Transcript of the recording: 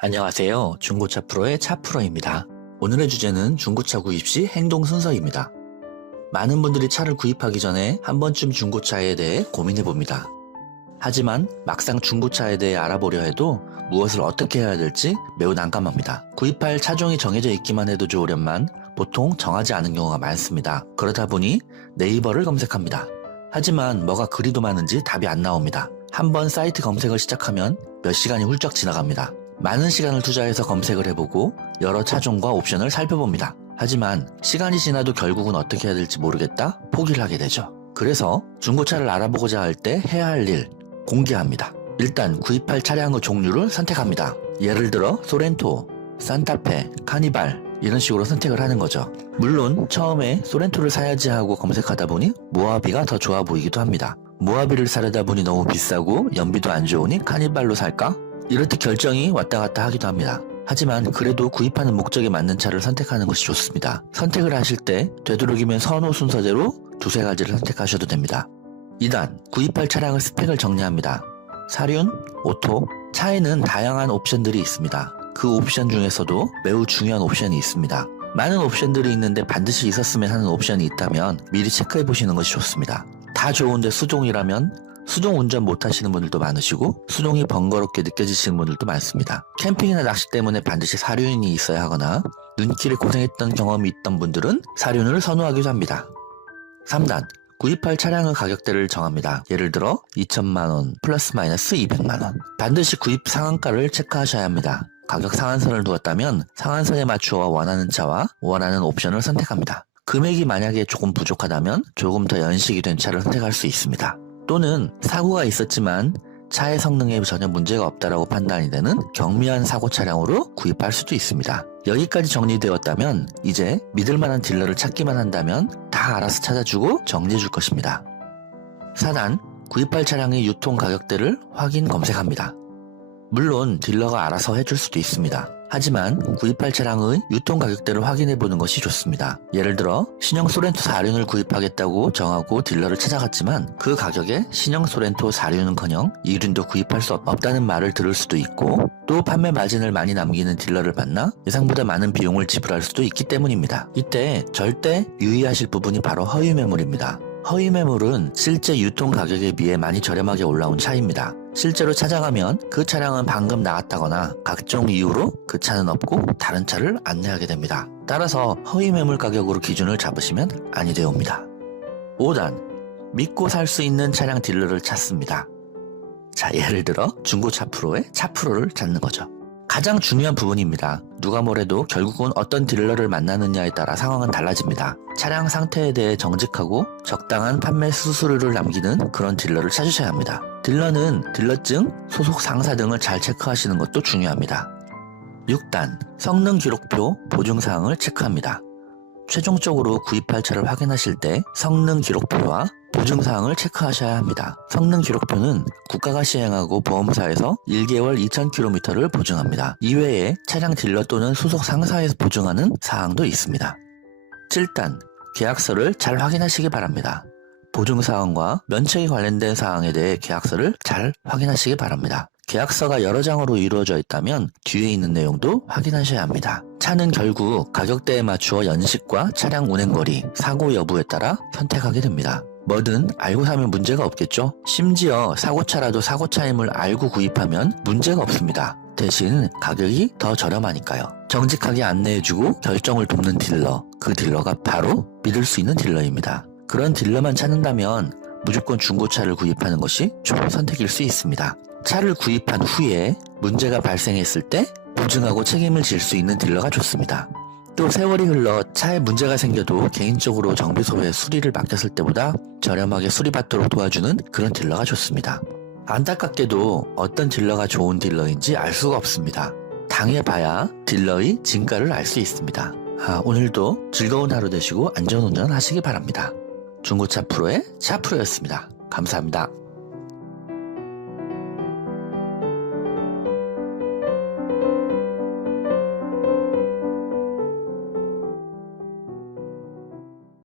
안녕하세요. 중고차 프로의 차프로입니다. 오늘의 주제는 중고차 구입 시 행동 순서입니다. 많은 분들이 차를 구입하기 전에 한 번쯤 중고차에 대해 고민해봅니다. 하지만 막상 중고차에 대해 알아보려 해도 무엇을 어떻게 해야 될지 매우 난감합니다. 구입할 차종이 정해져 있기만 해도 좋으련만 보통 정하지 않은 경우가 많습니다. 그러다 보니 네이버를 검색합니다. 하지만 뭐가 그리도 많은지 답이 안 나옵니다. 한번 사이트 검색을 시작하면 몇 시간이 훌쩍 지나갑니다. 많은 시간을 투자해서 검색을 해보고 여러 차종과 옵션을 살펴봅니다. 하지만 시간이 지나도 결국은 어떻게 해야 될지 모르겠다 포기를 하게 되죠. 그래서 중고차를 알아보고자 할 때 해야 할 일 공개합니다. 일단 구입할 차량의 종류를 선택합니다. 예를 들어 소렌토, 산타페, 카니발 이런 식으로 선택을 하는 거죠. 물론 처음에 소렌토를 사야지 하고 검색하다 보니 모하비가 더 좋아 보이기도 합니다. 모하비를 사려다 보니 너무 비싸고 연비도 안 좋으니 카니발로 살까? 이렇듯 결정이 왔다 갔다 하기도 합니다. 하지만 그래도 구입하는 목적에 맞는 차를 선택하는 것이 좋습니다. 선택을 하실 때 되도록이면 선호 순서대로 두세 가지를 선택하셔도 됩니다. 2단, 구입할 차량의 스펙을 정리합니다. 사륜, 오토, 차에는 다양한 옵션들이 있습니다. 그 옵션 중에서도 매우 중요한 옵션이 있습니다. 많은 옵션들이 있는데 반드시 있었으면 하는 옵션이 있다면 미리 체크해 보시는 것이 좋습니다. 다 좋은데 수동이라면 수동 운전 못하시는 분들도 많으시고 수동이 번거롭게 느껴지시는 분들도 많습니다. 캠핑이나 낚시 때문에 반드시 사륜이 있어야 하거나 눈길에 고생했던 경험이 있던 분들은 사륜을 선호하기도 합니다. 3단, 구입할 차량의 가격대를 정합니다. 예를 들어 2천만원 플러스 마이너스 200만원. 반드시 구입 상한가를 체크하셔야 합니다. 가격 상한선을 두었다면 상한선에 맞추어 원하는 차와 원하는 옵션을 선택합니다. 금액이 만약에 조금 부족하다면 조금 더 연식이 된 차를 선택할 수 있습니다. 또는 사고가 있었지만 차의 성능에 전혀 문제가 없다라고 판단이 되는 경미한 사고 차량으로 구입할 수도 있습니다. 여기까지 정리되었다면 이제 믿을만한 딜러를 찾기만 한다면 다 알아서 찾아주고 정리해줄 것입니다. 4단, 구입할 차량의 유통 가격대를 확인 검색합니다. 물론 딜러가 알아서 해줄 수도 있습니다. 하지만 구입할 차량의 유통 가격대를 확인해보는 것이 좋습니다. 예를 들어 신형 소렌토 4륜을 구입하겠다고 정하고 딜러를 찾아갔지만 그 가격에 신형 소렌토 4륜은커녕 2륜도 구입할 수 없다는 말을 들을 수도 있고 또 판매 마진을 많이 남기는 딜러를 만나 예상보다 많은 비용을 지불할 수도 있기 때문입니다. 이때 절대 유의하실 부분이 바로 허위 매물입니다. 허위 매물은 실제 유통 가격에 비해 많이 저렴하게 올라온 차입니다. 실제로 찾아가면 그 차량은 방금 나왔다거나 각종 이유로 그 차는 없고 다른 차를 안내하게 됩니다. 따라서 허위 매물 가격으로 기준을 잡으시면 아니 되옵니다. 5단, 믿고 살 수 있는 차량 딜러를 찾습니다. 자, 예를 들어 중고차 프로의 차 프로를 찾는 거죠. 가장 중요한 부분입니다. 누가 뭐래도 결국은 어떤 딜러를 만나느냐에 따라 상황은 달라집니다. 차량 상태에 대해 정직하고 적당한 판매 수수료를 남기는 그런 딜러를 찾으셔야 합니다. 딜러는 딜러증, 소속 상사 등을 잘 체크하시는 것도 중요합니다. 6단, 성능 기록표, 보증사항을 체크합니다. 최종적으로 구입할 차를 확인하실 때 성능 기록표와 보증사항을 체크하셔야 합니다. 성능 기록표는 국가가 시행하고 보험사에서 1개월 2,000km를 보증합니다. 이외에 차량 딜러 또는 소속 상사에서 보증하는 사항도 있습니다. 7단, 계약서를 잘 확인하시기 바랍니다. 보증사항과 면책에 관련된 사항에 대해 계약서를 잘 확인하시기 바랍니다. 계약서가 여러 장으로 이루어져 있다면 뒤에 있는 내용도 확인하셔야 합니다. 차는 결국 가격대에 맞추어 연식과 차량 운행거리, 사고 여부에 따라 선택하게 됩니다. 뭐든 알고 사면 문제가 없겠죠? 심지어 사고차라도 사고차임을 알고 구입하면 문제가 없습니다. 대신 가격이 더 저렴하니까요. 정직하게 안내해주고 결정을 돕는 딜러, 그 딜러가 바로 믿을 수 있는 딜러입니다. 그런 딜러만 찾는다면 무조건 중고차를 구입하는 것이 좋은 선택일 수 있습니다. 차를 구입한 후에 문제가 발생했을 때 보증하고 책임을 질 수 있는 딜러가 좋습니다. 또 세월이 흘러 차에 문제가 생겨도 개인적으로 정비소에 수리를 맡겼을 때보다 저렴하게 수리받도록 도와주는 그런 딜러가 좋습니다. 안타깝게도 어떤 딜러가 좋은 딜러인지 알 수가 없습니다. 당해봐야 딜러의 진가를 알 수 있습니다. 오늘도 즐거운 하루 되시고 안전운전 하시기 바랍니다. 중고차 프로의 차 프로였습니다. 감사합니다.